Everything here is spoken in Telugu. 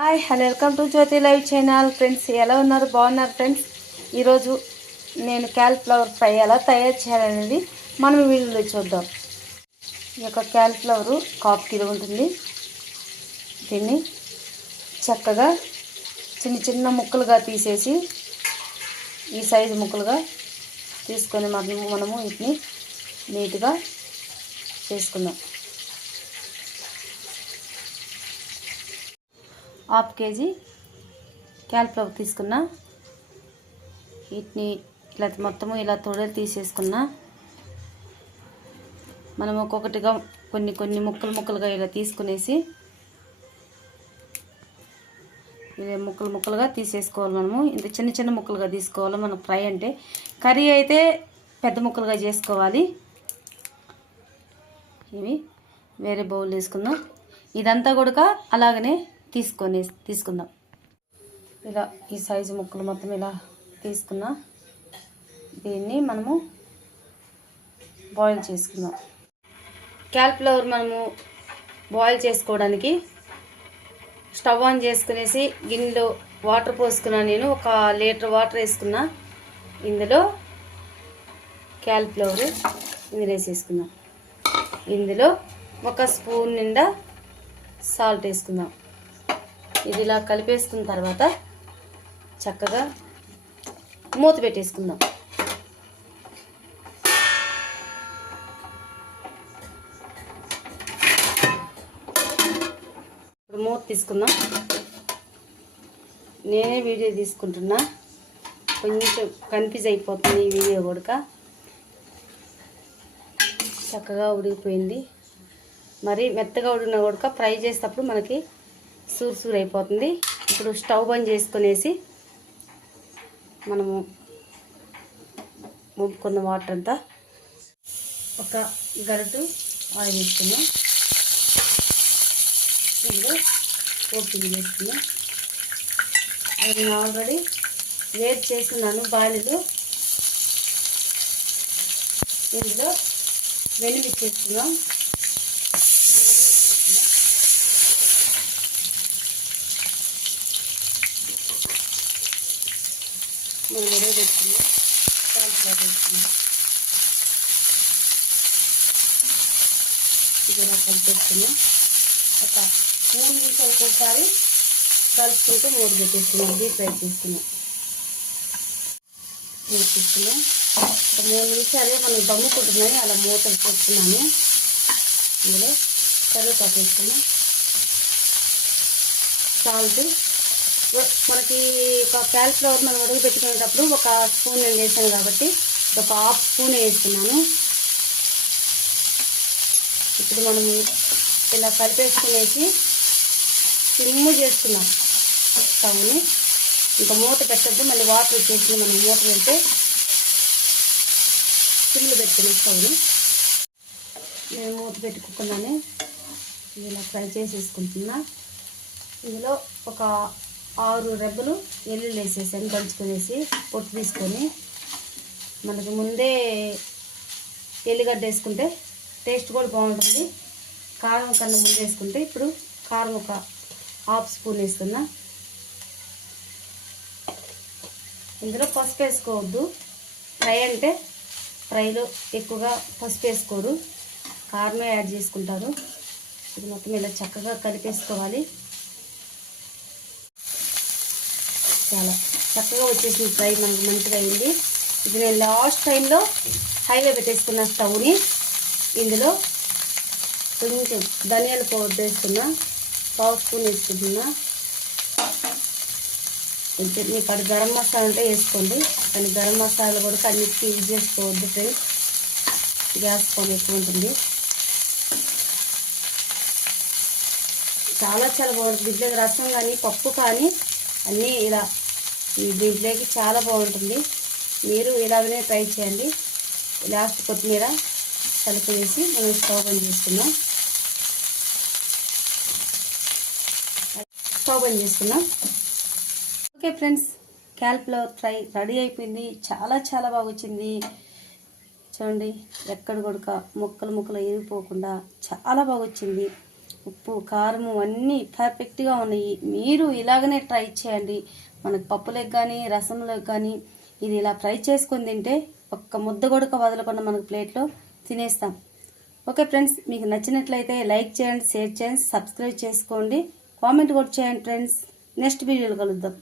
Hi hello welcome to Jyothi live channel. Friends ఎలా ఉన్నారు? బాగున్నారు ఫ్రెండ్స్. ఈరోజు నేను క్యాలీఫ్లవర్ ఫ్రై ఎలా తయారు చేయాలనేది మనం వీడియోలో చూద్దాం. ఈ యొక్క క్యాలీఫ్లవరు 1/2 కిలో ఉంటుంది. దీన్ని చక్కగా చిన్న చిన్న ముక్కలుగా తీసేసి ఈ సైజు ముక్కలుగా తీసుకొని మనము వీటిని నీట్గా చేసుకుందాం. 1/2 కేజీ క్యాలీఫ్లవర్ తీసుకున్నా. వీటిని ఇలా మొత్తము ఇలా తొడలు తీసేసుకున్నా. మనం ఒక్కొక్కటిగా కొన్ని ముక్కలుగా ఇలా తీసుకునేసి ఇలా ముక్కలుగా తీసేసుకోవాలి. మనము ఇంత చిన్న ముక్కలుగా తీసుకోవాలి. మనం ఫ్రై అంటే కర్రీ అయితే పెద్ద ముక్కలుగా చేసుకోవాలి. ఇవి వేరే బౌల్ తీసుకుందాం. ఇదంతా కూడా అలాగనే తీసుకుందాం. ఇలా ఈ సైజు ముక్కలు మొత్తం ఇలా తీసుకున్నా. దీన్ని మనము బాయిల్ చేసుకుందాం. క్యాలీఫ్లవర్ మనము బాయిల్ చేసుకోవడానికి స్టవ్ ఆన్ చేసుకునేసి గిన్నెలో వాటర్ పోసుకున్నా. నేను 1 లీటర్ వాటర్ వేసుకున్నా. ఇందులో క్యాలీఫ్లవర్ ఇందులో వేసేసుకున్నా. ఇందులో 1 స్పూన్ నిండా సాల్ట్ వేసుకుందాం. ఇది ఇలా కలిపేసుకున్న తర్వాత చక్కగా మూత పెట్టేసుకుందాం. ఇప్పుడు మూత తీసుకుందాం. నేనే వీడియో తీసుకుంటున్నా, కొంచెం కన్ఫ్యూజ్ అయిపోతుంది ఈ వీడియో కూడా. చక్కగా ఉడికిపోయింది. మరి మెత్తగా ఉడికిన కూడా ఫ్రై చేసేటప్పుడు మనకి సూర్ అయిపోతుంది. ఇప్పుడు స్టవ్ బంద్ చేసుకునేసి మనము వంపుకున్న వాటర్ అంతా 1 గరిటె ఆయిల్ వేసుకున్నాం. ఇందులో పోపు వేసుకున్నాం. అది నేను ఆల్రెడీ వేడి చేస్తున్నాను బాయిలు. ఇందులో వెనిమిచ్చి వేసుకున్నాం. మనం ఎడవ పెట్టుకున్నాం. క్యాలీఫ్లవర్ వేసుకున్నాం. ఇది ఇలా కలిపేసుకున్నాం. 1 3 నిమిషాలు ఒకసారి కలుపుకుంటూ మూత పెట్టేసుకున్నాం. డీప్ ఫ్రై చేసుకున్నాం. మూత తీసుకున్నాం. 3 నిమిషాలే మనం దమ్ముకుంటున్నాయి. అలా మూత వేసుకున్నాను. ఇందులో కరివేపాకు వేసుకున్నాం. సాల్ట్ మనకి క్యాలీఫ్లవర్ మనం ఉడకబెట్టుకునేటప్పుడు 1 స్పూన్ నేను వేసాను కాబట్టి 1/2 స్పూన్ వేస్తున్నాను. ఇప్పుడు మనము ఇలా కలిపేసుకునేసి సిమ్ చేసుకున్నాం స్టవ్ని. ఇంకా మూత పెట్టద్దు, మళ్ళీ వాటర్ వచ్చేసి మనం మూత పెడితే సిమ్లు పెట్టుకునే స్టవ్ని. నేను మూత పెట్టుకున్నాను. ఇలా ఫ్రై చేసేసుకుంటున్నా. ఇందులో 6 రెబ్బలు ఎల్లుల్లి వేసేసాను దంచుకునేసి పొట్టు తీసుకొని. మనకు ముందే ఎల్లిగడ్డ వేసుకుంటే టేస్ట్ కూడా బాగుంటుంది. కారం కన్నా ముందు వేసుకుంటే. ఇప్పుడు కారం 1/2 స్పూన్ వేస్తున్నా. ఇందులో పసుపు వేసుకోవద్దు. ఫ్రై అంటే ఫ్రైలో ఎక్కువగా పసుపు వేసుకోరు, కారమే యాడ్ చేసుకుంటారు. ఇది మొత్తం ఇలా చక్కగా కలిపేసుకోవాలి. చాలా చక్కగా వచ్చేసింది ఫ్రై, మనకు మంచిగా అయింది. ఇది నేను లాస్ట్ టైంలో హైలో పెట్టేసుకున్న స్టవ్ని. ఇందులో కొంచెం ధనియాల పౌడర్ వేసుకున్నా. 1/2 స్పూన్ వేసుకుంటున్నా. కొంచెం మీకు అది గరం మసాలా అంటే వేసుకోండి, కానీ గరం మసాలా కూడా అన్నిటికీ యూజ్ చేసుకోవద్దు ఫ్రెండ్స్. గ్యాస్ పని ఎక్కువ ఉంటుంది. చాలా బాగుంటుంది. దీంట్లోకి రసం కానీ పప్పు కానీ అన్నీ ఇలా దీంట్లోకి చాలా బాగుంటుంది. మీరు ఇలాగనే ట్రై చేయండి. లాస్ట్ కొత్తిమీర కలిపి వేసి మనం స్టవ్ బంద్ చేసుకుందాం. Okay friends, cauliflower fry ready అయిపోయింది. చాలా బాగా వచ్చింది. చూడండి, ఎక్కడ కూడా ముక్కలు ఇరిగిపోకుండా చాలా బాగా వచ్చింది. ఉప్పు కారము అన్నీ పర్ఫెక్ట్గా ఉన్నాయి. మీరు ఇలాగనే ట్రై చేయండి. మనకు పప్పులకు కానీ రసంలోకి కానీ ఇది ఇలా ఫ్రై చేసుకొని తింటే ఒక్క ముద్ద కొడుక వదలకుండా మనకు ప్లేట్లో తినేస్తాం. ఓకే ఫ్రెండ్స్, మీకు నచ్చినట్లయితే లైక్ చేయండి, షేర్ చేయండి, సబ్స్క్రైబ్ చేసుకోండి, కామెంట్ కూడా చేయండి ఫ్రెండ్స్. నెక్స్ట్ వీడియోలో కలుద్దాం.